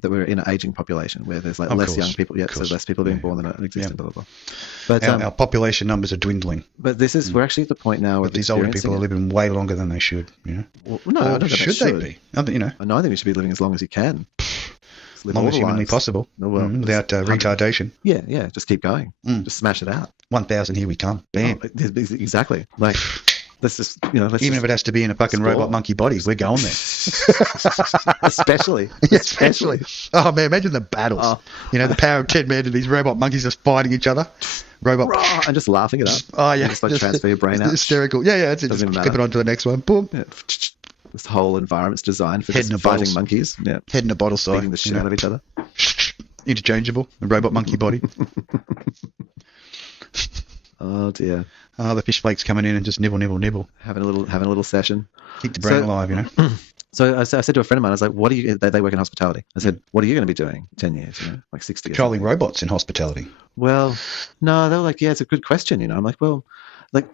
that we're in an aging population where there's like Of less course, young people yet, so less people being born than exist, blah, blah, blah. But our population numbers are dwindling. But this is we're actually at the point now where these older people are living way longer than they should. Well, no, I don't think should they be? I think you should be living as long as you can. As long as humanly possible, without retardation. Yeah, just keep going. Just smash it out. 1,000, here we come. Bam. Exactly. Like, let's just, if it has to be in a fucking robot monkey body, we're going there. Especially. Oh, man, imagine the battles. The power of 10 men and these robot monkeys just fighting each other. And just laughing it up. Oh, yeah. Just like transfer your brain out. Hysterical. Yeah, just flip it on to the next one. Boom. Yeah. This whole environment's designed for just fighting monkeys. Yeah. Head in a bottle size. Beating the shit out of each other. Interchangeable. The robot monkey body. Oh, dear. Oh, the fish flakes coming in and just nibble. Having a little session. Keep the brain alive, So I said to a friend of mine, I was like, what are you, they work in hospitality. I said, what are you going to be doing in 10 years, like 60 years? Controlling robots in hospitality. Well, no, they were like, yeah, it's a good question, I'm like, well, like,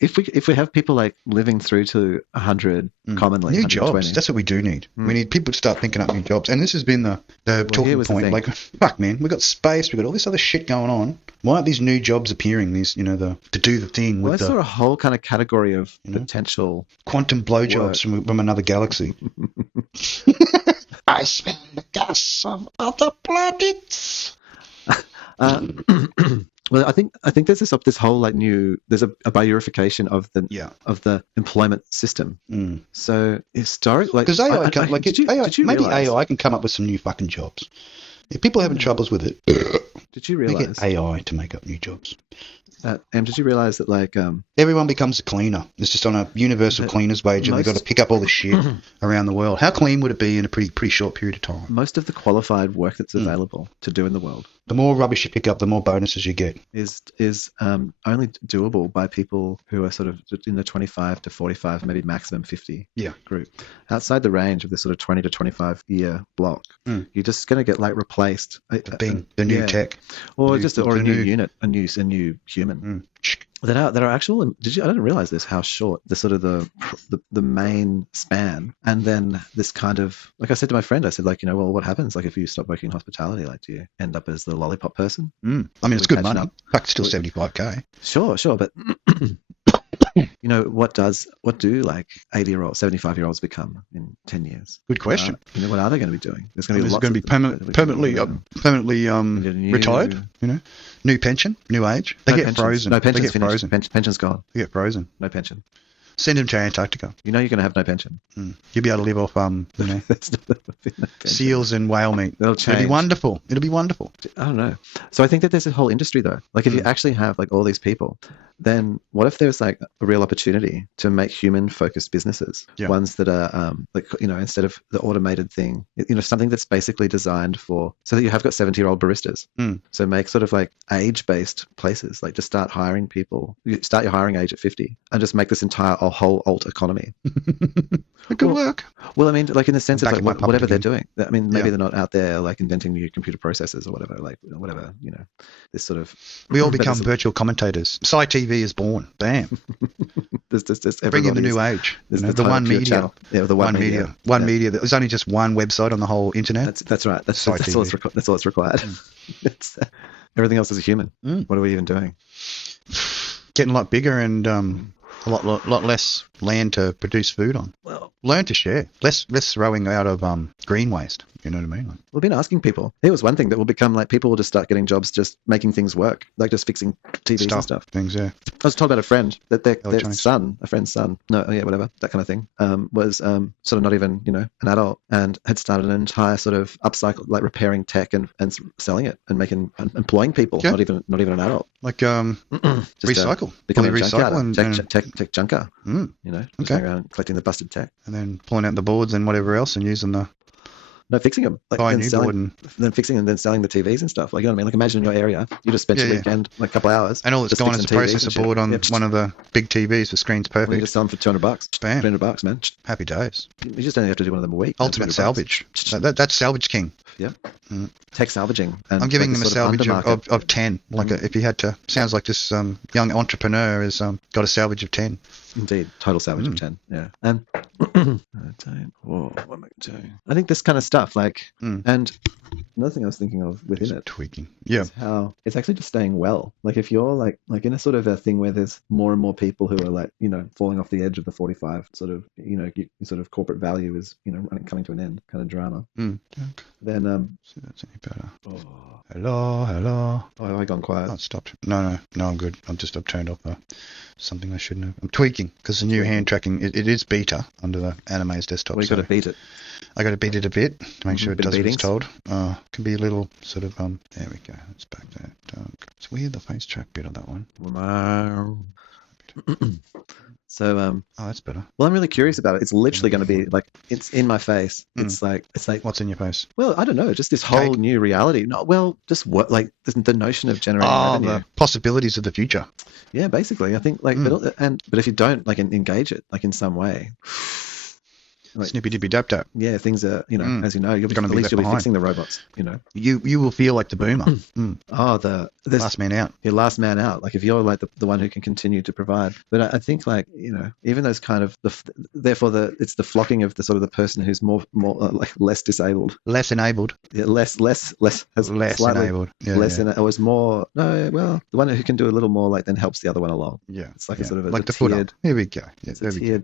if we have people like living through to 100 commonly, new jobs, that's what we do need. We need people to start thinking up new jobs, and this has been the talking point. Like, fuck, man, we got space, we got all this other shit going on. Why aren't these new jobs appearing? These, to do the thing with I saw a whole kind of category of potential quantum blowjobs from another galaxy. I smell the gas of other planets. Well, I think there's this whole like there's a bifurcation of the employment system. So historically, because AI AI can come up with some new fucking jobs. If people are having troubles with it, did you realize get AI to make up new jobs? Did you realize that like everyone becomes a cleaner? It's just on a universal cleaner's wage, and they've got to pick up all the shit around the world. How clean would it be in a pretty short period of time? Most of the qualified work that's available to do in the world, the more rubbish you pick up, the more bonuses you get. Is only doable by people who are sort of in the 25 to 45, maybe maximum 50 group. Outside the range of the sort of 20 to 25 year block, you're just going to get like replaced. The new tech, or a new unit, a new human. That are actual. I didn't realize this, how short the sort of the main span, and then this kind of, like I said to my friend, I said, like, well, what happens like if you stop working in hospitality? Like, do you end up as the lollipop person? I mean, it's good money. Like, still $75K. Sure, but what do like 80-year-olds, 75-year-olds become in 10 years? Good question. What are they going to be doing? There's going to be permanently retired. New pension, new age. They get frozen. No pension's finished. Pension's gone. They get frozen. No pension. Send them to Antarctica. You're going to have no pension. You'll be able to live off seals and whale meat. It'll change. It'll be wonderful. I don't know. So I think that there's a whole industry though. Like if you actually have like all these people, then what if there's like a real opportunity to make human focused businesses, ones that are instead of the automated thing, something that's basically designed so that you have got 70-year-old baristas. So make sort of like age based places, like just start hiring people. You start your hiring age at 50 and just make this entire whole alt economy. It could work. Well, I mean, like in the sense of like whatever they're doing. I mean, maybe they're not out there like inventing new computer processors or whatever. Like whatever, this sort of. We all become virtual commentators. Sci TV is born. Bam. Bring in the new age. The one media. Channel. Yeah, the one media. One media. There's only just one website on the whole internet. That's right. That's all it's required. Everything else is a human. What are we even doing? Getting a lot bigger and a lot less land to produce food on. Well, learn to share. Less throwing out of green waste. You know what I mean? Like, we've been asking people. It was one thing that will become like people will just start getting jobs just making things work, like just fixing TVs and stuff. Things, yeah. I was told about a friend that their son, a friend's son, whatever, that kind of thing, was sort of not even, an adult and had started an entire sort of upcycle, like repairing tech and selling it and employing people, not even an adult. Like recycle. Becoming a tech junker. Just going around collecting the busted tech. And then pulling out the boards and whatever else and using the... No, fixing them. Like, then fixing and then selling the TVs and stuff. Like, you know what I mean? Like, imagine in your area, you just spent your weekend, like a couple hours. And all that's gone is a processor board on one of the big TVs. The screen's perfect. Well, you just sell them for $200. Bam. $300, man. Happy days. You just only have to do one of them a week. Ultimate salvage. That's salvage king. Yeah. tech salvaging. And I'm giving like them a salvage of 10. Like if you had to, sounds like this young entrepreneur has got a salvage of 10. Indeed, total salvage of 10. Yeah, and what am I doing? I think this kind of stuff, like, and another thing I was thinking of within it, tweaking, is how it's actually just staying well. Like if you're like in a sort of a thing where there's more and more people who are like, falling off the edge of the 45 sort of, your sort of corporate value is, coming to an end kind of drama. Then see if that's any better. Hello. Oh, have I gone quiet? Oh, it stopped. No, I'm good. I've turned off something I shouldn't have. I'm tweaking because the new hand tracking, it is beta under the Anime's desktop. Well, you got to beat it. I got to beat it a bit to make sure it does what it's told. Can be a little sort of there we go. It's back there. It's weird the face track bit on that one. So oh, that's better. Well, I'm really curious about it. It's literally going to be like, it's in my face. It's like what's in your face? Well, I don't know, just this whole new reality. No, well, just what, like the notion of generating revenue. The possibilities of the future. Yeah, basically, I think like, but if you don't like engage it like in some way. Like, snippy dippy dap dap. Yeah, things are, as you know, you'll be fixing the robots, You will feel like the boomer. Oh, the last man out. You're last man out. Like if you're like the one who can continue to provide. But I think like, even those kind of it's the flocking of the sort of the person who's more like less disabled. Less enabled. Yeah, less enabled. Yeah, it was more, no, well, the one who can do a little more like then helps the other one along. Yeah. It's like a sort of like the footer. Here we go. Yeah, there we go.